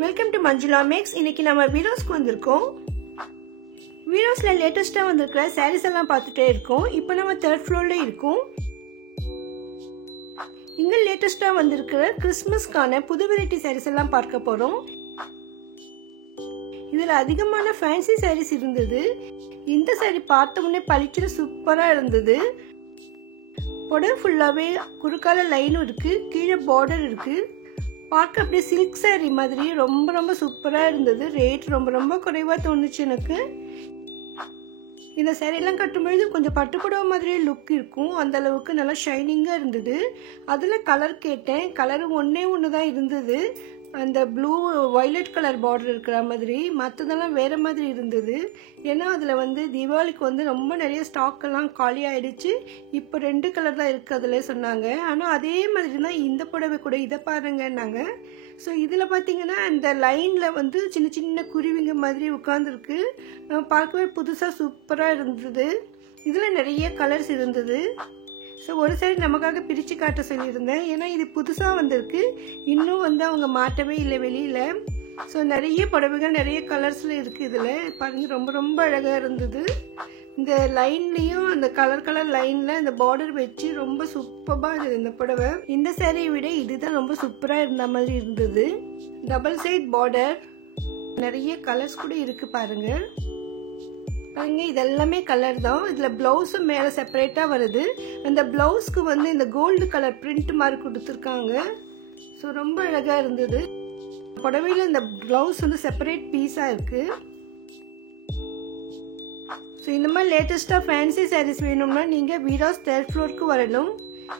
Welcome to Manjula maths. இன்னைக்கு நம்ம வீரோஸ்க்கு வந்திருக்கோம். வீரோஸ்ல லேட்டஸ்டா வந்திருக்கிற சாரீஸ் எல்லாம் பார்த்துட்டே இருக்கோம். இப்போ நம்ம 3rd ஃப்ளோர்ல இருக்கோம். இங்க லேட்டஸ்டா வந்திருக்கிற கிறிஸ்மஸ்க்கான புது வெரைட்டி சாரீஸ் எல்லாம் பார்க்க போறோம். இதுல அதிகமான ஃபேன்சி சாரீஸ் இருந்தது. இந்த சாரி பார்த்த உடனே பளிச்சுல சூப்பரா இருந்தது. புடவை ஃபுல்லாவே குறுக்கால லைனும் இருக்கு, கீழே பார்டர் இருக்கு. பார்க்க அப்படியே சில்க் சாரி மாதிரி ரொம்ப சூப்பராக இருந்தது. ரேட் ரொம்ப குறைவாக தோணுச்சு எனக்கு. இந்த சாரியெல்லாம் கட்டும்பொழுது கொஞ்சம் பட்டுப்புடவை மாதிரியே லுக் இருக்கும். அந்த அளவுக்கு நல்லா ஷைனிங்காக இருந்தது. அதில் கலர் கேட்டேன். கலர் ஒன்று தான் இருந்தது. அந்த ப்ளூ வயலட் கலர் பார்டர் இருக்கிற மாதிரி, மற்றதெல்லாம் வேறு மாதிரி இருந்தது. ஏன்னா அதில் தீபாவளிக்கு ரொம்ப நிறைய ஸ்டாக்கெல்லாம் காலி ஆகிடுச்சு. இப்போ 2 கலர் தான் இருக்குது அதில் சொன்னாங்க. ஆனால் அதே மாதிரி தான் இந்த புடவை கூட, இதை பாருங்கன்னாங்க. ஸோ இதில் பார்த்தீங்கன்னா அந்த லைனில் சின்ன குருவிங்க மாதிரி உட்காந்துருக்கு. பார்க்கவே புதுசாக சூப்பராக இருந்தது. இதில் நிறைய கலர்ஸ் இருந்தது. ஸோ ஒரு சைடு நமக்காக பிரித்து காட்ட சொல்லியிருந்தேன். ஏன்னா இது புதுசாக வந்திருக்கு. இன்னும் அவங்க மாட்டவே இல்லை வெளியில். ஸோ நிறைய புடவைகள் நிறைய கலர்ஸில் இருக்குது. இதில் பாருங்கள் ரொம்ப அழகாக இருந்தது. இந்த லைன்லேயும் அந்த கலர் லைனில் இந்த பார்டர் வச்சு ரொம்ப சூப்பராக இருந்தது இந்த புடவை. இந்த சாரியை விட இதுதான் ரொம்ப சூப்பராக இருந்த மாதிரி இருந்தது. டபுள் சைட் பார்டர், நிறைய கலர்ஸ் கூட இருக்குது பாருங்கள். இதெல்லாமே கலர் தான். இதில் ப்ளவுஸும் மேலே செப்பரேட்டாக வருது. அந்த ப்ளவுஸ்க்கு இந்த கோல்டு கலர் பிரிண்ட் மாதிரி கொடுத்துருக்காங்க. ஸோ ரொம்ப அழகாக இருந்தது. புடவையில் இந்த ப்ளவுஸ் செப்பரேட் பீஸாக இருக்குது. ஸோ இந்த மாதிரி லேட்டஸ்ட்டாக ஃபேன்சி சாரீஸ் வேணும்னா நீங்கள் வீராஸ் 3rd ஃப்ளோருக்கு வரணும்.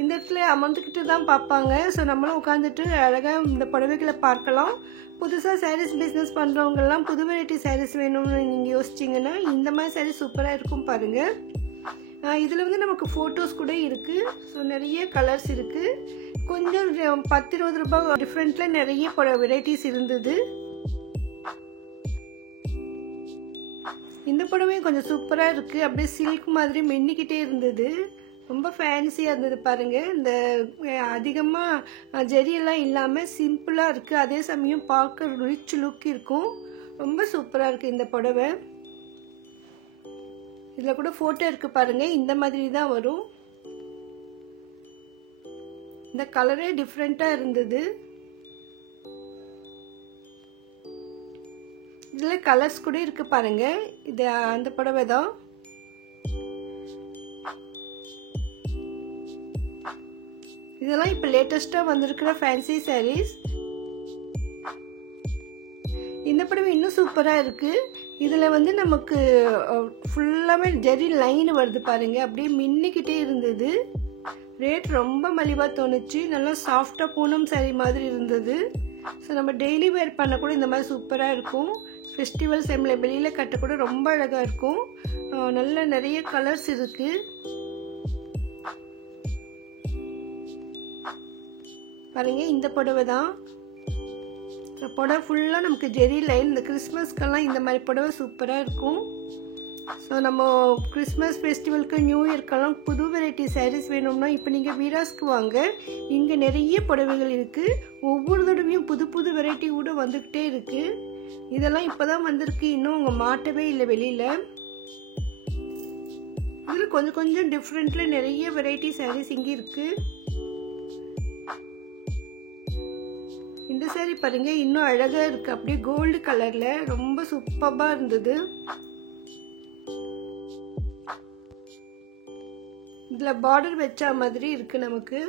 இந்த இடத்துல அமர்ந்துக்கிட்டு தான் பார்ப்பாங்க. ஸோ நம்மளும் உட்காந்துட்டு அழகாக இந்த புடவைகளை பார்க்கலாம். புதுசாக சாரீஸ் பிஸ்னஸ் பண்ணுறவங்கெல்லாம் புது வெரைட்டி சாரீஸ் வேணும்னு நீங்கள் யோசிச்சிங்கன்னா இந்த மாதிரி சாரீஸ் சூப்பராக இருக்கும் பாருங்கள். இதில் நமக்கு ஃபோட்டோஸ் கூட இருக்குது. ஸோ நிறைய கலர்ஸ் இருக்குது. கொஞ்சம் 10-20 ரூபாய் டிஃப்ரெண்ட்டில் நிறைய வெரைட்டிஸ் இருந்தது. இந்த புடவையும் கொஞ்சம் சூப்பராக இருக்குது. அப்படியே சில்க் மாதிரி மென்னிக்கிட்டே இருந்தது. ரொம்ப ஃபேன்சியாக இருந்தது பாருங்கள். இந்த அதிகமாக ஜெரியெல்லாம் இல்லாமல் சிம்பிளாக இருக்குது. அதே சமயம் பார்க்க ரிச் லுக் இருக்கும். ரொம்ப சூப்பராக இருக்குது இந்த புடவை. இதில் கூட ஃபோட்டோ இருக்குது பாருங்கள். இந்த மாதிரி தான் வரும். இந்த கலரே டிஃப்ரெண்ட்டாக இருந்தது. இதில் கலர்ஸ் கூட இருக்குது பாருங்கள். இது அந்த புடவை தான். இதெல்லாம் இப்போ லேட்டஸ்ட்டாக வந்திருக்கிற ஃபேன்சி சாரீஸ். இந்த புடவை இன்னும் சூப்பராக இருக்குது. இதில் நமக்கு ஃபுல்லாகவே ஜெரி லைன் வருது பாருங்கள். அப்படியே மின்னிக்கிட்டே இருந்தது. ரேட் ரொம்ப மலிவாக தோணுச்சு. நல்லா சாஃப்டாக பூனம் சாரீ மாதிரி இருந்தது. ஸோ நம்ம டெய்லி வேர் பண்ண கூட இந்த மாதிரி சூப்பராக இருக்கும். ஃபெஸ்டிவல் டைமில் வெளியில் கட்ட கூட ரொம்ப அழகாக இருக்கும். நல்ல நிறைய கலர்ஸ் இருக்குது. பாருங்க, இந்த புடவை தான். புடவை ஃபுல்லாக நமக்கு ஜெரி லைன். இந்த கிறிஸ்மஸ்க்கெல்லாம் இந்த மாதிரி புடவை சூப்பராக இருக்கும். ஸோ நம்ம கிறிஸ்மஸ் ஃபெஸ்டிவலுக்கு நியூ இயர்க்கெல்லாம் புது வெரைட்டி சாரீஸ் வேணும்னா இப்போ நீங்கள் வீராஸ்க்கு வாங்க. இங்கே நிறைய புடவைகள் இருக்குது. ஒவ்வொரு தடவையும் புது வெரைட்டி கூட வந்துக்கிட்டே இருக்குது. இதெல்லாம் இப்போ தான் வந்திருக்கு. இன்னும் அவங்க மாட்டவே இல்லை வெளியில். இதில் கொஞ்சம் டிஃப்ரெண்ட்டில் நிறைய வெரைட்டி சாரீஸ் இங்கே இருக்குது. இந்த சாரி பாருங்க, இன்னும் அழகாக இருக்குது. அப்படியே கோல்டு கலரில் ரொம்ப சூப்பராக இருந்தது. இதில் பார்டர் வச்ச மாதிரி இருக்குது நமக்கு.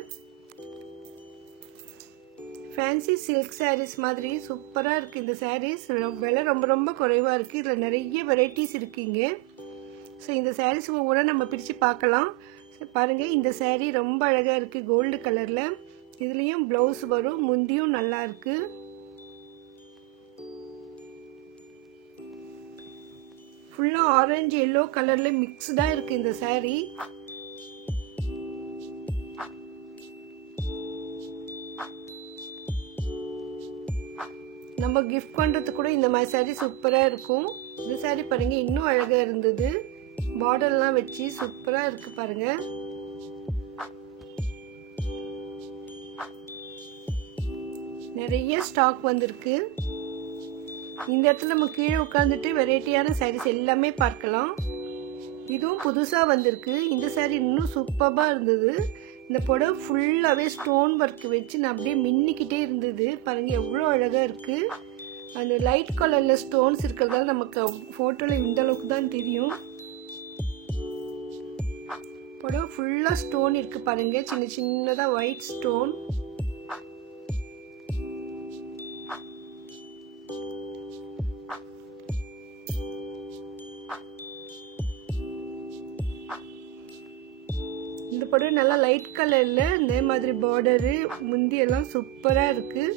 ஃபேன்சி சில்க் சாரீஸ் மாதிரி சூப்பராக இருக்குது இந்த சாரீஸ். விலை ரொம்ப குறைவாக இருக்குது. இதில் நிறைய வெரைட்டிஸ் இருக்குங்க. ஸோ இந்த சாரீஸ் ஒவ்வொன்றா நம்ம பிரித்து பார்க்கலாம். பாருங்கள், இந்த சாரீ ரொம்ப அழகாக இருக்குது கோல்டு கலரில். இதுலேயும் ப்ளவுஸ் வரும். முந்தியும் நல்லா இருக்கு. ஃபுல்லாக ஆரஞ்சு எல்லோ கலரில் மிக்ஸ்டாக இருக்குது இந்த சாரீ. நம்ம கிஃப்ட் பண்ணுறதுக்கு கூட இந்த மாதிரி சாரீ சூப்பராக இருக்கும். இந்த சாரீ பாருங்கள், இன்னும் அழகாக இருந்தது. பார்டர்லாம் வச்சு சூப்பராக இருக்குது பாருங்கள். நிறைய ஸ்டாக் வந்திருக்கு. இந்த இடத்துல நம்ம கீழே உட்காந்துட்டு வெரைட்டியான சாரீஸ் எல்லாமே பார்க்கலாம். இதுவும் புதுசாக வந்திருக்கு. இந்த சாரீ இன்னும் சூப்பராக இருந்தது. இந்த புடவை ஃபுல்லாகவே ஸ்டோன் ஒர்க் வச்சு நான் அப்படியே மின்னிக்கிட்டே இருந்தது. பாருங்கள் எவ்வளோ அழகாக இருக்குது. அந்த லைட் கலரில் ஸ்டோன்ஸ் இருக்கிறதால நமக்கு ஃபோட்டோவில் இந்த அளவுக்கு தான் தெரியும். புடவை ஃபுல்லாக ஸ்டோன் இருக்குது பாருங்கள், சின்ன சின்னதாக ஒயிட் ஸ்டோன். இந்த புடவை நல்லா லைட் கலரில் இந்த மாதிரி பார்டரு முந்தி எல்லாம் சூப்பராக இருக்குது.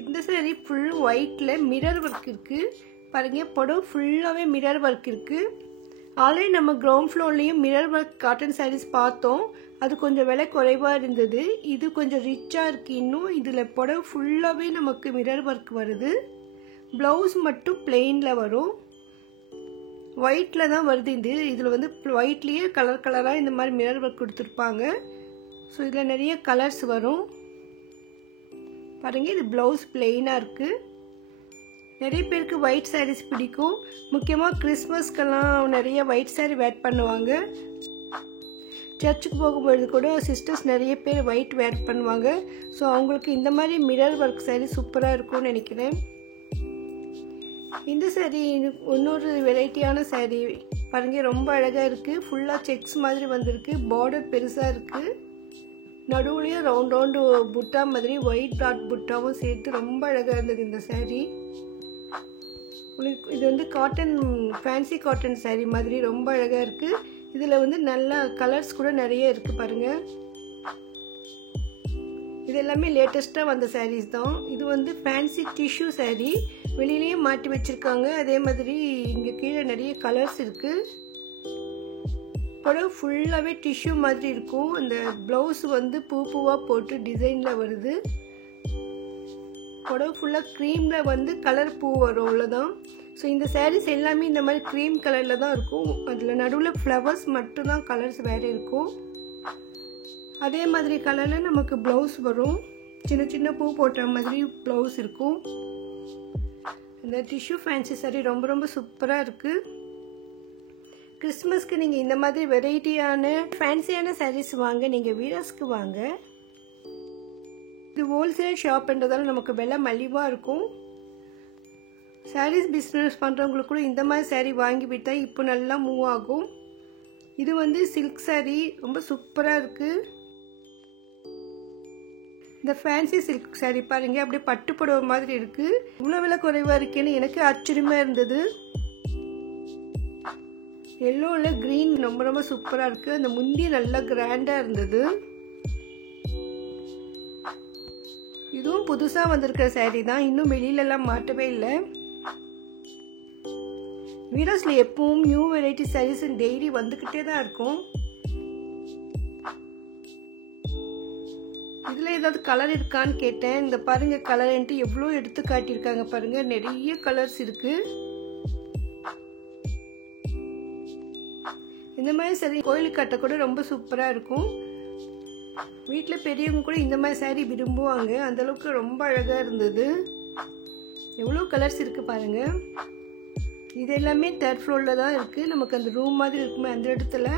இந்த சாரி ஃபுல் ஒயிட்டில் மிரர் ஒர்க் இருக்குது பாருங்கள். புடவை ஃபுல்லாகவே மிரர் ஒர்க் இருக்குது. ஆல்ரெடி நம்ம கிரவுண்ட் ஃப்ளோர்லேயும் மிரர் ஒர்க் காட்டன் சாரீஸ் பார்த்தோம். அது கொஞ்சம் விலை குறைவாக இருந்தது. இது கொஞ்சம் ரிச்சாக இருக்குது. இன்னும் இதில் புடவை ஃபுல்லாகவே நமக்கு மிரர் ஒர்க் வருது. ப்ளவுஸ் மட்டும் பிளெயினில் வரும். ஒயிட்டில் தான் வருது. இதில் வந்து ஒயிட்லேயே கலர் கலராக இந்த மாதிரி மிரர் ஒர்க் கொடுத்துருப்பாங்க. ஸோ இதில் நிறைய கலர்ஸ் வரும் பாருங்கள். இது ப்ளவுஸ் பிளெயினாக இருக்குது. நிறைய பேருக்கு ஒயிட் சாரீஸ் பிடிக்கும். முக்கியமாக கிறிஸ்மஸ்க்கெல்லாம் நிறைய ஒயிட் சாரீ வேர் பண்ணுவாங்க. சர்ச்சுக்கு போகும்பொழுது கூட சிஸ்டர்ஸ் நிறைய பேர் ஒயிட் வேர் பண்ணுவாங்க. ஸோ அவங்களுக்கு இந்த மாதிரி மிரர் ஒர்க் சாரீ சூப்பராக இருக்கும்னு நினைக்கிறேன். இந்த சாரீ இன்னொரு வெரைட்டியான சாரீ பாருங்கள், ரொம்ப அழகாக இருக்குது. ஃபுல்லாக செக்ஸ் மாதிரி வந்திருக்கு. பார்டர் பெருசாக இருக்குது. நடுவுலையும் ரவுண்ட் ரவுண்டு புட்டா மாதிரி ஒயிட் டாட் புட்டாவும் சேர்த்து ரொம்ப அழகாக இருந்தது இந்த சாரீ. இது வந்து காட்டன் ஃபேன்சி காட்டன் சாரீ மாதிரி ரொம்ப அழகாக இருக்குது. இதில் வந்து நல்ல கலர்ஸ் கூட நிறைய இருக்குது பாருங்கள். இது எல்லாமே லேட்டஸ்ட்டாக வந்த சாரீஸ் தான். இது வந்து ஃபேன்சி டிஷ்யூ சாரீ. வெளியிலேயே மாட்டி வச்சுருக்காங்க. அதே மாதிரி இங்கே கீழே நிறைய கலர்ஸ் இருக்குது. புடவை ஃபுல்லாகவே டிஷ்யூ மாதிரி இருக்கும். அந்த ப்ளவுஸ் வந்து பூவாக போட்டு டிசைனில் வருது. புடவை ஃபுல்லாக க்ரீமில் வந்து கலர் பூ வரும், அவ்வளோதான். ஸோ இந்த சாரீஸ் எல்லாமே இந்த மாதிரி க்ரீம் கலரில் தான் இருக்கும். அதில் நடுவில் ஃப்ளவர்ஸ் மட்டும்தான் கலர்ஸ் வேறு இருக்கும். அதே மாதிரி கலரில் நமக்கு ப்ளவுஸ் வரும். சின்ன சின்ன பூ போட்ட மாதிரி ப்ளவுஸ் இருக்கும். இந்த டிஷ்யூ ஃபேன்சி சாரீ ரொம்ப ரொம்ப சூப்பராக இருக்குது. கிறிஸ்மஸ்க்கு நீங்கள் இந்த மாதிரி வெரைட்டியான ஃபேன்சியான சாரீஸ் வாங்க நீங்கள் வீராஸ்க்கு வாங்க. இது ஹோல்சேல் ஷாப்ன்றதால நமக்கு விலை மலிவாக இருக்கும். சாரீஸ் பிஸ்னஸ் பண்ணுறவங்களுக்கு கூட இந்த மாதிரி சாரீ வாங்கி விட்டால் இப்போ நல்லா மூவ் ஆகும். இது வந்து சில்க் சாரீ ரொம்ப சூப்பராக இருக்குது. இந்த ஃபேன்சி சில்க் சாரீ பாருங்கள், அப்படியே பட்டு புடவை மாதிரி இருக்குது. இவ்வளோ விலை குறைவாக இருக்கேன்னு எனக்கு ஆச்சரியமாக இருந்தது. எல்லோவில் க்ரீன் ரொம்ப ரொம்ப சூப்பராக இருக்குது. அந்த முந்தி நல்லா கிராண்டாக இருந்தது. இதுவும் புதுசாக வந்திருக்கிற சாரீ தான். இன்னும் வெளியிலலாம் மாட்டவே இல்லை. வீராஸில் எப்பவும் நியூ வெரைட்டி சாரீஸ் டெய்லி வந்துக்கிட்டே தான் இருக்கும். இதில் ஏதாவது கலர் இருக்கான்னு கேட்டேன். இந்த பாருங்கள் கலர்ன்ட்டு எவ்வளோ எடுத்து காட்டியிருக்காங்க பாருங்கள். நிறைய கலர்ஸ் இருக்குது. இந்த மாதிரி சாரீ கோயிலுக்கு கட்ட கூட ரொம்ப சூப்பராக இருக்கும். வீட்டில் பெரியவங்க கூட இந்த மாதிரி சாரீ விரும்புவாங்க. அந்தளவுக்கு ரொம்ப அழகாக இருந்தது. எவ்வளோ கலர்ஸ் இருக்குது பாருங்கள். இது எல்லாமே தேர்ட் ஃப்ளோரில் தான் இருக்குது. நமக்கு அந்த ரூம் மாதிரி இருக்குமே, அந்த இடத்துல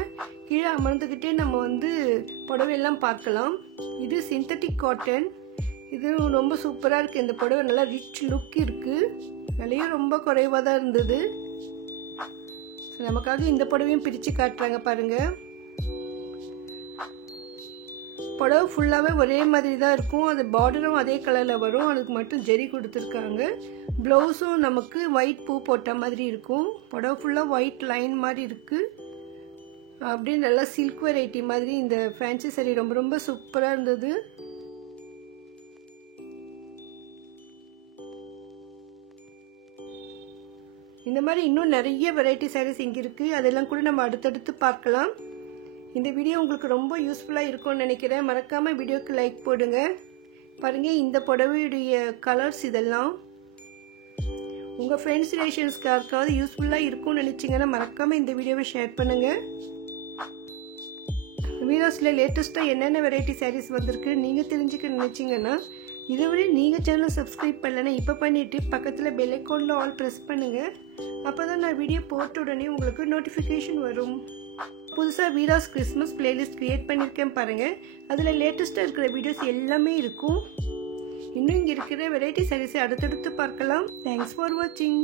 கீழே அமர்ந்துக்கிட்டே நம்ம வந்து புடவையெல்லாம் பார்க்கலாம். இது சிந்தட்டிக் காட்டன். இது ரொம்ப சூப்பராக இருக்குது. இந்த புடவை நல்லா ரிச் லுக் இருக்குது. விலையும் ரொம்ப குறைவாக தான் இருந்தது. நமக்காக இந்த புடவையும் பிரித்து காட்டுறாங்க பாருங்கள். புடவை ஃபுல்லாகவே ஒரே மாதிரி தான் இருக்கும். அது பார்டரும் அதே கலரில் வரும். அதுக்கு மட்டும் ஜெரி கொடுத்துருக்காங்க. ப்ளவுஸும் நமக்கு ஒயிட் பூ போட்ட மாதிரி இருக்கும். புடவை ஃபுல்லாக ஒயிட் லைன் மாதிரி இருக்குது. அப்படியே நல்லா சில்க் வெரைட்டி மாதிரி இந்த ஃபேன்சி சாரீ ரொம்ப ரொம்ப சூப்பராக இருந்தது. இந்த மாதிரி இன்னும் நிறைய வெரைட்டி சாரீஸ் இங்கே இருக்குது. அதெல்லாம் கூட நம்ம அடுத்தடுத்து பார்க்கலாம். இந்த வீடியோ உங்களுக்கு ரொம்ப யூஸ்ஃபுல்லாக இருக்கும்னு நினைக்கிறேன். மறக்காமல் வீடியோக்கு லைக் போடுங்க. பாருங்கள் இந்த புடவையுடைய கலர்ஸ் இதெல்லாம். உங்கள் ஃப்ரெண்ட்ஸ் ரிலேஷன்ஸ்க்கு யாருக்காவது யூஸ்ஃபுல்லாக இருக்கும்னு நினச்சிங்கன்னா மறக்காமல் இந்த வீடியோவை ஷேர் பண்ணுங்கள். வீடியோஸில் லேட்டஸ்ட்டாக என்னென்ன வெரைட்டி சாரீஸ் வந்திருக்கு நீங்கள் தெரிஞ்சுக்க நினச்சிங்கன்னா இதை விட நீங்கள் சேனல் சப்ஸ்கிரைப் பண்ணலைன்னா இப்போ பண்ணிவிட்டு பக்கத்தில் பெல் ஐக்கானில் ஆல் ப்ரெஸ் பண்ணுங்கள். அப்போ தான் நான் வீடியோ போட்ட உடனே உங்களுக்கு நோட்டிஃபிகேஷன் வரும். புதுசாக வீராஸ் கிறிஸ்மஸ் பிளேலிஸ்ட் க்ரியேட் பண்ணியிருக்கேன் பாருங்கள். அதில் லேட்டஸ்ட்டாக இருக்கிற வீடியோஸ் எல்லாமே இருக்கும். இன்னும் இங்கே இருக்கிற வெரைட்டி சாரீஸை அடுத்தடுத்து பார்க்கலாம். தேங்க்ஸ் ஃபார் வாட்சிங்.